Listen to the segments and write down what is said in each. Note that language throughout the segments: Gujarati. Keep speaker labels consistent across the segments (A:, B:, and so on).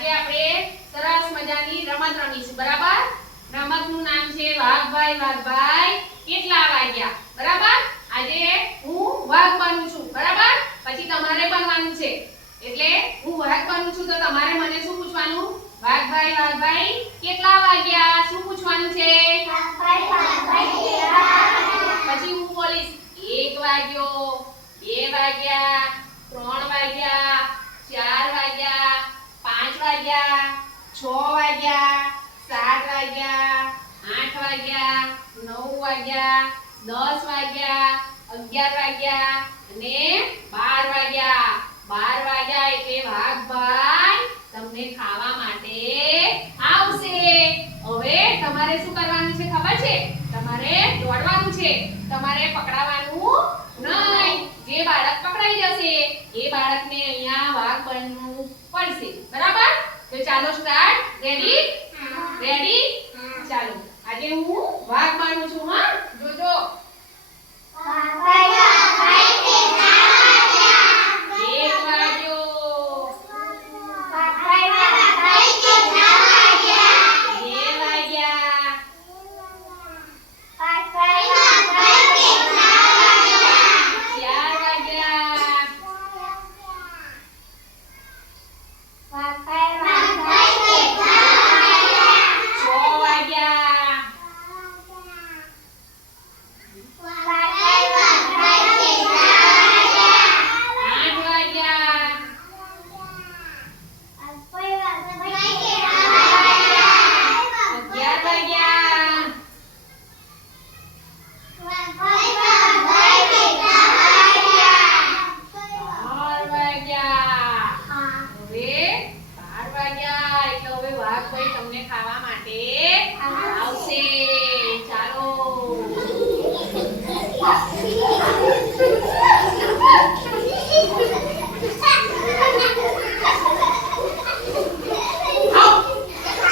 A: આજે આપણે સરસ મજાની રમત રમીશું બરાબર? રમતનું નામ છે વાઘભાઈ વાઘભાઈ કેટલા વાગ્યા બરાબર? આજે હું વાઘ બનું છું બરાબર? પછી તમારે બનવાનું છે. એટલે હું વાઘ બનું છું તો તમારે મને શું પૂછવાનું? વાઘભાઈ વાઘભાઈ કેટલા વાગ્યા? શું પૂછવાનું છે? પછી હું બોલીશ એક વાગ્યો બે વાગ્યા વાગ્યા નવ વાગ્યા દસ વાગ્યા અગિયાર વાગ્યા અને બાર વાગ્યા. બાર વાગ્યા એટલે વાઘભાઈ તમને ખાવા માટે આવશે. હવે તમારે શું કરવાનું છે ખબર છે? તમારે દોડવાનું છે. તમારે પકડાવાનું નહીં. જે બાળક પકડાઈ જશે એ બાળકને અહીંયા વાઘ બનવું પડશે. બરાબર? તો ચાલો સ્ટાર્ટ રેડી રેડી વાઘ બનું છું હા જોજો એક વાગ્યો બે વાગ્યા ચાર વાગ્યા છ વાગ્યા આઠ વાગ્યા અગિયાર વાગ્યા બાર વાગ્યા હવે બાર વાગ્યા એટલે હવે વાઘભાઈ તમને ખાવા માટે આવશે ચાલો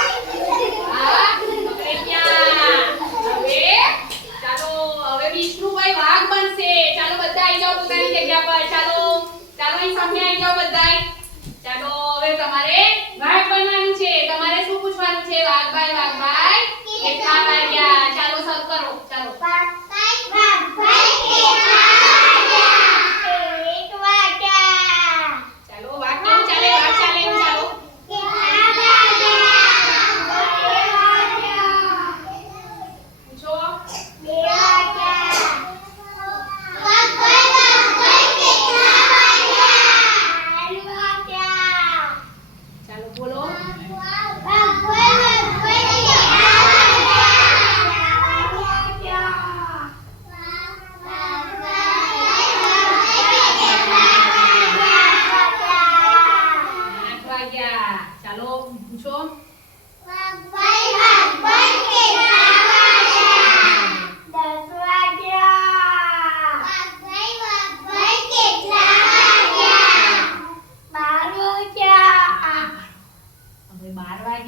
A: હા, પકડી ગયા. હવે ચાલો હવે વિષ્ણુભાઈ વાઘ બનશે ચાલો બધા આવી જાઓ પોતાની જગ્યા પર ચાલો ચાલો અહીં સામે આવી જાઓ બધાય ચાલો હવે તમારે વાઘ બનવાનું છે તમારે શું પૂછવાનું છે વાઘભાઈ વાઘભાઈ કેટલા વાગ્યા. ચાલો સબ કરો. ચાલો.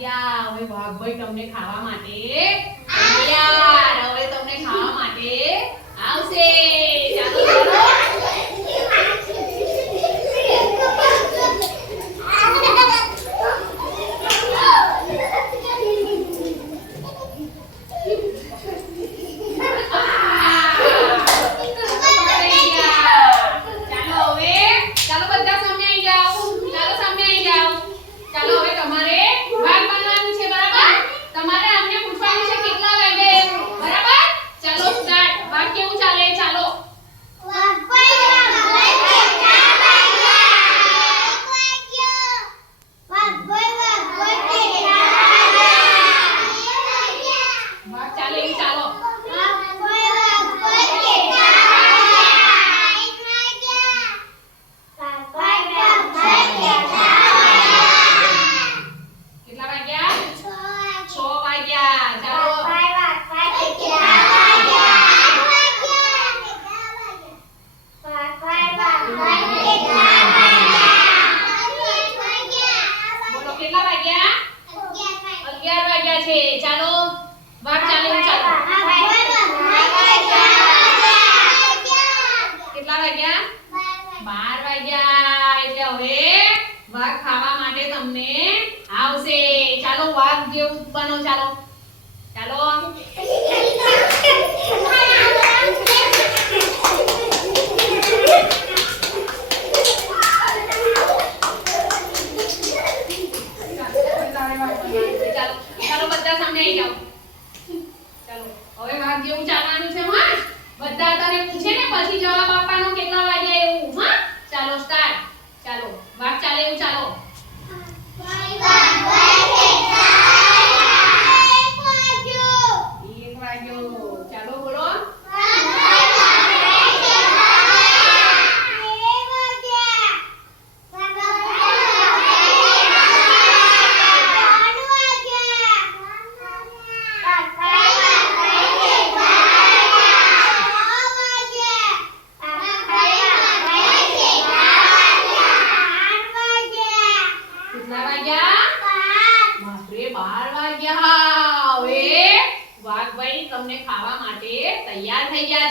A: બાર હવે વાઘભાઈ તમને ખાવા માટે તૈયાર હવે તમને ખાવા માટે આવશે ચાલો ચાલો પકડાઈ ગયા. ચાલો હવે ચાલો બધા સામે આવી જાઓ ચાલો સામે આવી જાઓ ચાલો હવે તમારે વાઘ બનવાનું છે બરાબર તમારે અમને પૂછવાનું છે માટે તમને આવશે ચાલો વાઘ જેવું બનો, ચાલો. ચાલો. ચાલો બધા સામે જાઓ. ચાલો. હવે વાઘ જેવું ચાલવાનું છે, હા? બધા તારે પૂછે ને, પછી જવાબ આપવાનો, કેટલા વાગ્યા એવું હા ચાલો સ્ટાર્ટ ચાલો વાઘ ચાલે એવું ચાલો એક વાગ્યો ચાલો બોલો કેટલા વાગ્યા બાપરે બાર વાગ્યા હવે વાઘભાઈ તમને ખાવા માટે તૈયાર થઈ ગયા